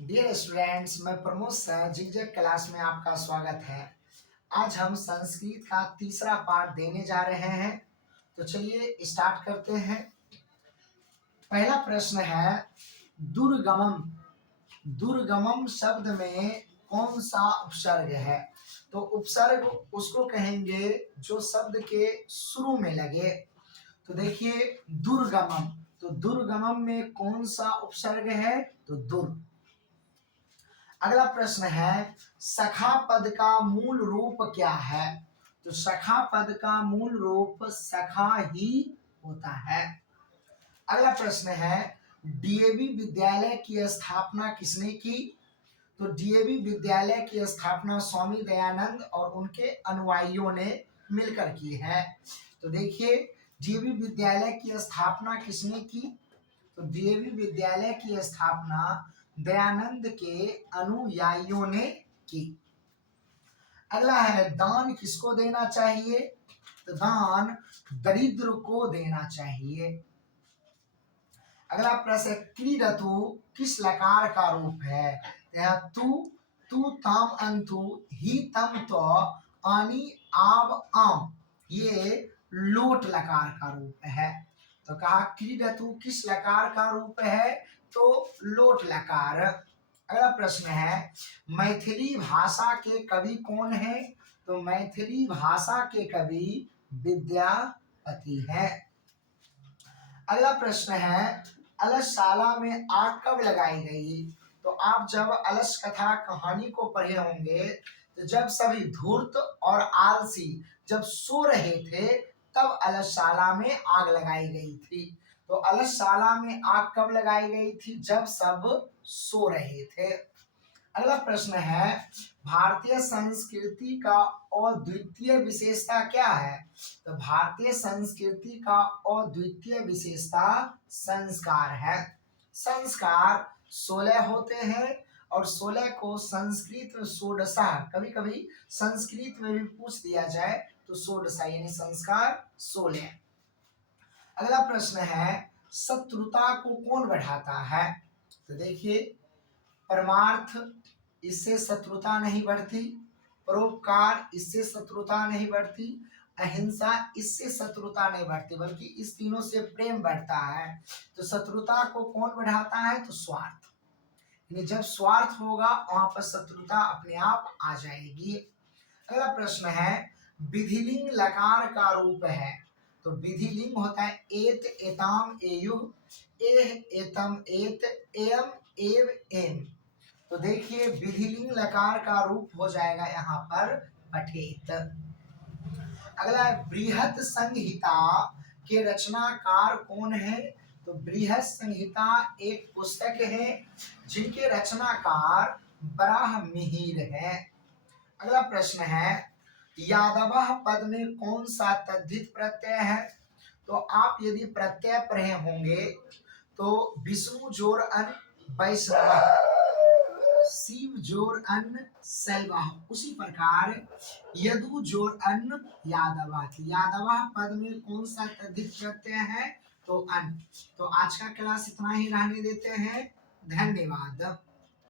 Dear students, मैं Pramod sir zigzag class में आपका स्वागत है। आज हम संस्कृत का तीसरा पार्ट देने जा रहे हैं। तो चलिए स्टार्ट करते हैं। पहला प्रश्न है दुर्गमम। दुर्गमम शब्द में कौन सा उपसर्ग है? तो उपसर्ग उसको कहेंगे जो शब्द के शुरू में लगे। तो देखिए दुर्गमम, तो दुर्गमम में कौन सा उपसर्ग है? तो दुर। अगला प्रश्न है सखा पद का मूल रूप क्या है? तो सखा पद का मूल रूप सखा ही होता है। अगला प्रश्न है डीएवी विद्यालय की स्थापना किसने की? तो डीएवी विद्यालय की स्थापना स्वामी दयानंद और उनके अनुयायियों ने मिलकर की है। तो देखिए डीएवी विद्यालय की स्थापना किसने की? तो डीएवी विद्यालय की स्थापना दयानंद के अनुयायियों ने की। अगला है दान किसको देना चाहिए? तो दान दरिद्र को देना चाहिए। अगला प्रश्न क्रीडतु किस लकार का रूप है? यहाँ तू ताम अंतु ही तम तो आनी आव आम, ये लोट लकार का रूप है। तो कहा क्रीडतु किस लकार का रूप है? तो लोट लकार। अगला प्रश्न है मैथिली भाषा के कवि कौन है? तो मैथिली भाषा के कवि विद्यापति है। अगला प्रश्न है अलसशाला में आग कब लगाई गई? तो आप जब अलस कथा कहानी को पढ़े होंगे तो जब सभी धूर्त और आलसी जब सो रहे थे तब अलसशाला में आग लगाई गई थी। तो अलसशाला में आग कब लगाई गई थी? जब सब सो रहे थे। अगला प्रश्न है भारतीय संस्कृति का अद्वितीय विशेषता क्या है? तो भारतीय संस्कृति का अद्वितीय विशेषता संस्कार है। संस्कार 16 होते हैं और 16 को संस्कृत में षोडशा, कभी कभी संस्कृत में भी पूछ दिया जाए तो षोडशा यानी संस्कार 16। अगला प्रश्न है शत्रुता को कौन बढ़ाता है? तो देखिए परमार्थ, इससे शत्रुता नहीं बढ़ती। परोपकार, इससे शत्रुता नहीं बढ़ती। अहिंसा, इससे शत्रुता नहीं बढ़ती, बल्कि इस तीनों से प्रेम बढ़ता है। तो शत्रुता को कौन बढ़ाता है? तो स्वार्थ। यानी जब स्वार्थ होगा वहां पर शत्रुता अपने आप आ जाएगी। अगला प्रश्न है विधिलिंग लकार का रूप है? तो विधिलिंग होता है एत एताम एयुः एह एतम एत एयम एव एम। तो देखिए विधिलिंग लकार का रूप हो जाएगा यहाँ पर पठेत। अगला है बृहत संहिता के रचनाकार कौन है? तो बृहत संहिता एक पुस्तक है जिनके रचनाकार बराहमिहिर है। अगला प्रश्न है यादव पद में कौन सा तद्धित प्रत्यय है? तो आप यदि प्रत्यय पढ़े होंगे तो विष्णु जोर अन वैष्णव, शिव जोर अन्न सैवा, उसी प्रकार यदु जोर अन्न यादवा। यादवा पद में कौन सा तद्धित प्रत्यय है? तो अन। तो आज का क्लास इतना ही रहने देते हैं। धन्यवाद।